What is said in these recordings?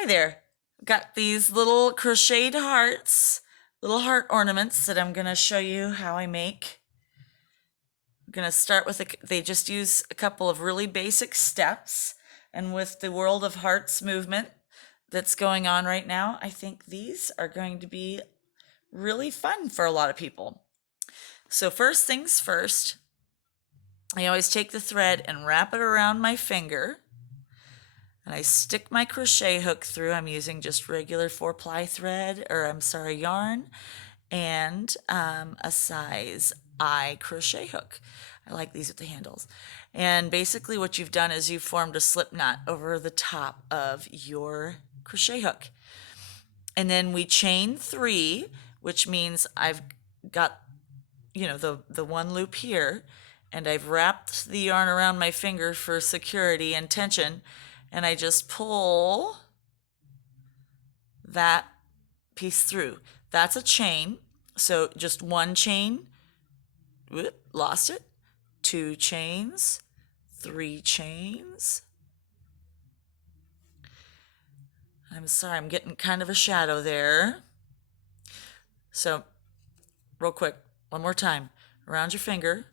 Hi there. Got these little crocheted hearts, little heart ornaments that I'm going to show you how I make. I'm going to start with, they just use a couple of really basic steps. And with the World of Hearts movement that's going on right now, I think these are going to be really fun for a lot of people. So first things first, I always take the thread and wrap it around my finger. And I stick my crochet hook through. I'm using just regular 4-ply thread, or I'm sorry, yarn, and a size I crochet hook. I like these with the handles. And basically what you've done is you've formed a slip knot over the top of your crochet hook. And then we chain 3, which means I've got, the one loop here, and I've wrapped the yarn around my finger for security and tension, and I just pull that piece through. That's a chain. So just one chain, whoop, lost it, 2 chains, 3 chains. I'm sorry, I'm getting kind of a shadow there. So real quick, one more time, around your finger,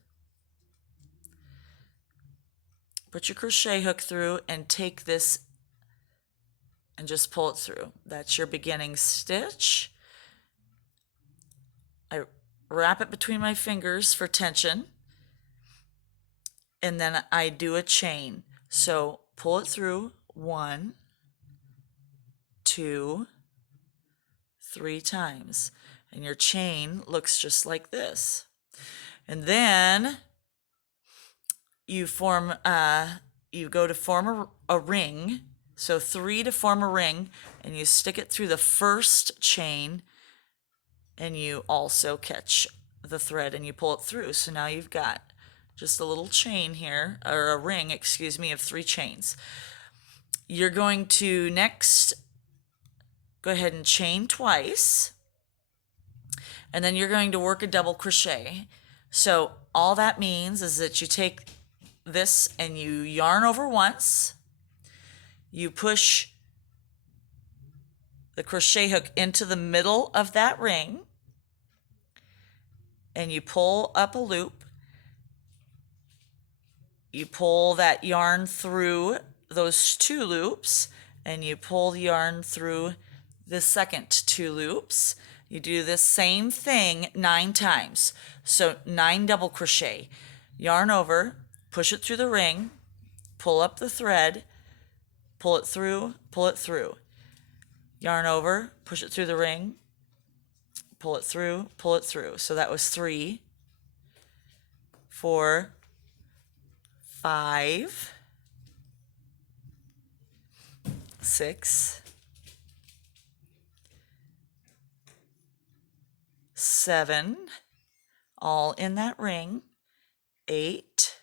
put your crochet hook through and take this and just pull it through. That's your beginning stitch. I wrap it between my fingers for tension, and then I do a chain. So pull it through 1, 2, 3 times, and your chain looks just like this. And then you go to form a ring. So 3 to form a ring, and you stick it through the first chain, and you also catch the thread and you pull it through. So now you've got just a little chain here, or a ring, excuse me, of 3 chains. You're going to next go ahead and chain twice, and then you're going to work a double crochet. So all that means is that you take this and you yarn over once, you push the crochet hook into the middle of that ring, and you pull up a loop. You pull that yarn through those 2 loops, and you pull the yarn through the second 2 loops. You do the same thing 9 times. So 9 double crochet. Yarn over, push it through the ring, pull up the thread, pull it through, pull it through. Yarn over, push it through the ring, pull it through, pull it through. So that was 3, 4, 5, 6, 7, all in that ring, 8,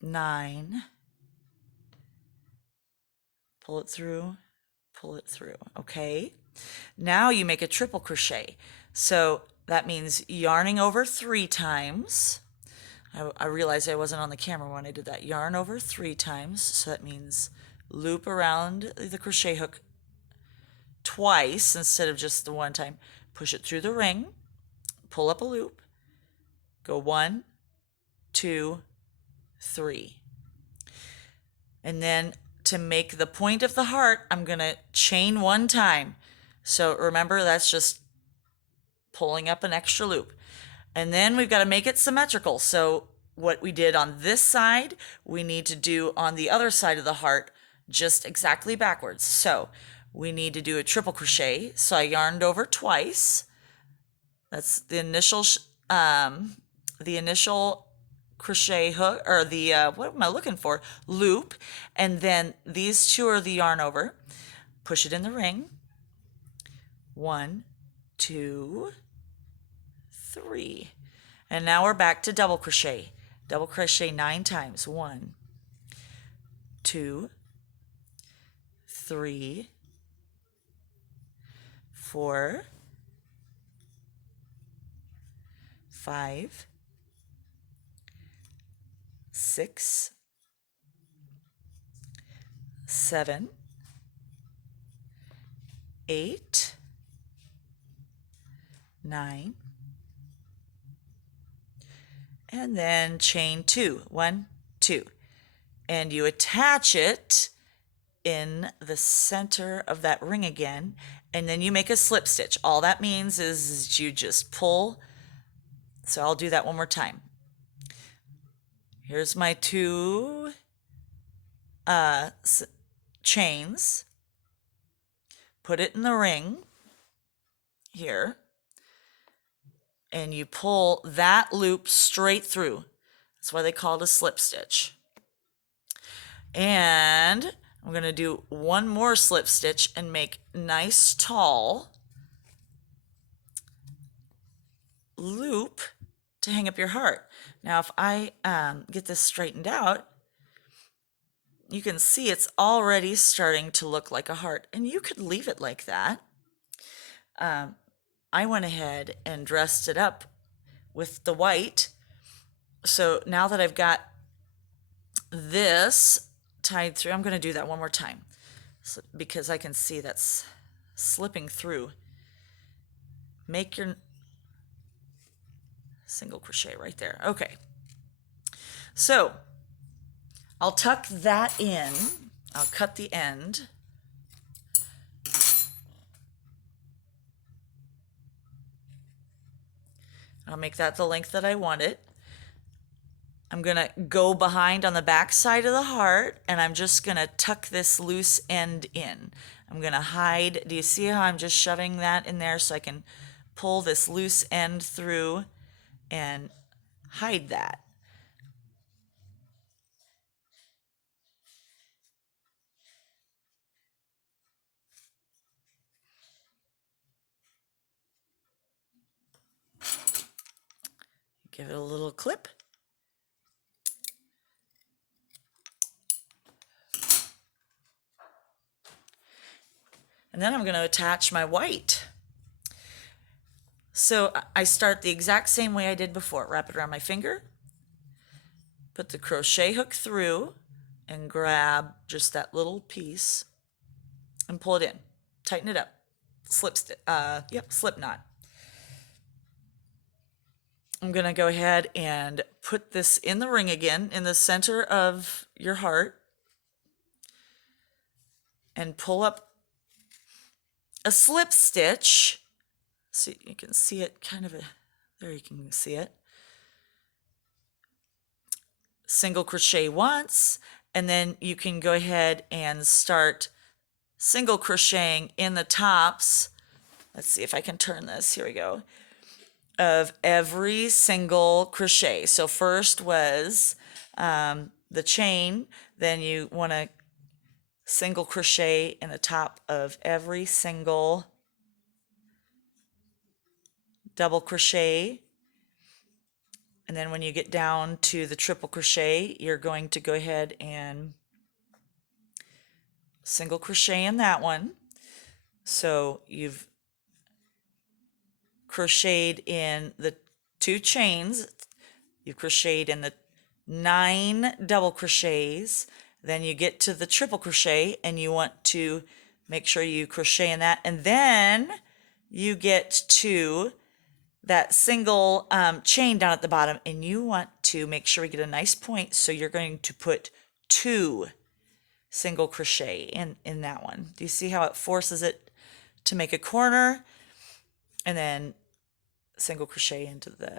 9, pull it through, okay? Now you make a triple crochet. So that means yarning over 3 times. I realized I wasn't on the camera when I did that. Yarn over 3 times, so that means loop around the crochet hook twice instead of just the 1 time. Push it through the ring, pull up a loop, go 1, 2, 3. And then to make the point of the heart, I'm going to chain 1 time. So remember, that's just pulling up an extra loop. And then we've got to make it symmetrical. So what we did on this side, we need to do on the other side of the heart, just exactly backwards. So we need to do a triple crochet. So I yarned over twice. That's the initial crochet hook, or the what am I looking for? Loop. And then these 2 are the yarn over. Push it in the ring. 1, 2, 3. And now we're back to double crochet. Double crochet 9 times. 1, 2, 3, 4, 5, 6, 7, 8, 9, and then chain 2, 1, 2, and you attach it in the center of that ring again, and then you make a slip stitch. All that means is you just pull. So I'll do that one more time. Here's my 2 chains. Put it in the ring here, and you pull that loop straight through. That's why they call it a slip stitch. And I'm going to do one more slip stitch and make nice tall loop to hang up your heart. Now if I get this straightened out, you can see it's already starting to look like a heart, and you could leave it like that. I went ahead and dressed it up with the white. So now that I've got this tied through, I'm going to do that one more time because I can see that's slipping through. Make your single crochet right there. Okay. So I'll tuck that in. I'll cut the end. I'll make that the length that I want it. I'm going to go behind on the back side of the heart, and I'm just going to tuck this loose end in. I'm going to hide. Do you see how I'm just shoving that in there so I can pull this loose end through and hide that? Give it a little clip. And then I'm going to attach my white. So I start the exact same way I did before. Wrap it around my finger, put the crochet hook through, and grab just that little piece and pull it in. Tighten it up. Slip knot. I'm going to go ahead and put this in the ring again in the center of your heart and pull up a slip stitch. So you can see it there you can see it. Single crochet once, and then you can go ahead and start single crocheting in the tops. Let's see if I can turn this. Here we go. Of every single crochet. So first was the chain, then you want to single crochet in the top of every single double crochet, and then when you get down to the triple crochet, you're going to go ahead and single crochet in that one. So you've crocheted in the 2 chains, you've crocheted in the 9 double crochets, then you get to the triple crochet and you want to make sure you crochet in that, and then you get to that single chain down at the bottom, and you want to make sure we get a nice point, so you're going to put 2 single crochet in that one. Do you see how it forces it to make a corner? And then single crochet into the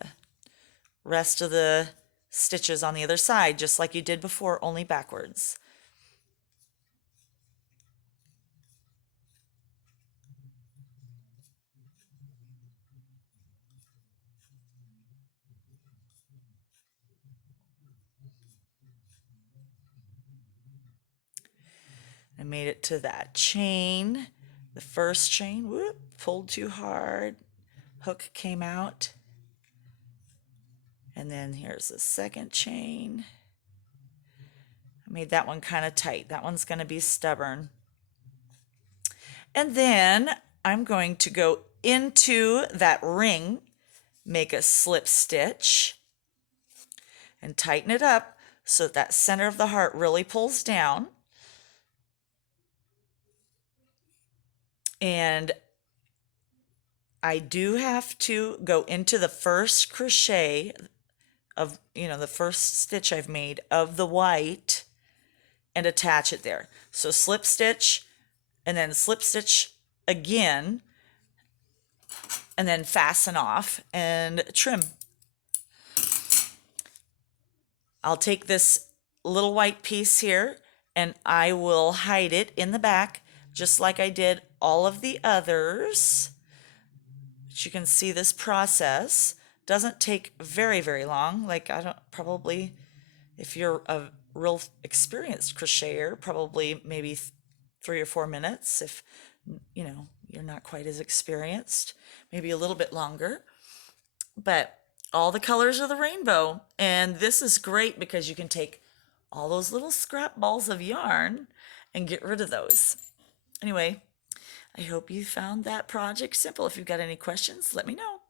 rest of the stitches on the other side, just like you did before, only backwards. I made it to that chain, the first chain, whoop, pulled too hard, hook came out. And then here's the second chain. I made that one kind of tight. That one's going to be stubborn. And then I'm going to go into that ring, make a slip stitch, and tighten it up so that center of the heart really pulls down. And I do have to go into the first crochet of, the first stitch I've made of the white and attach it there. So slip stitch and then slip stitch again and then fasten off and trim. I'll take this little white piece here and I will hide it in the back just like I did all of the others. But you can see this process doesn't take very, very long. Like I don't probably, if you're a real experienced crocheter, probably maybe 3 or 4 minutes. If you're not quite as experienced, maybe a little bit longer. But all the colors of the rainbow, and this is great because you can take all those little scrap balls of yarn and get rid of those. Anyway, I hope you found that project simple. If you've got any questions, let me know.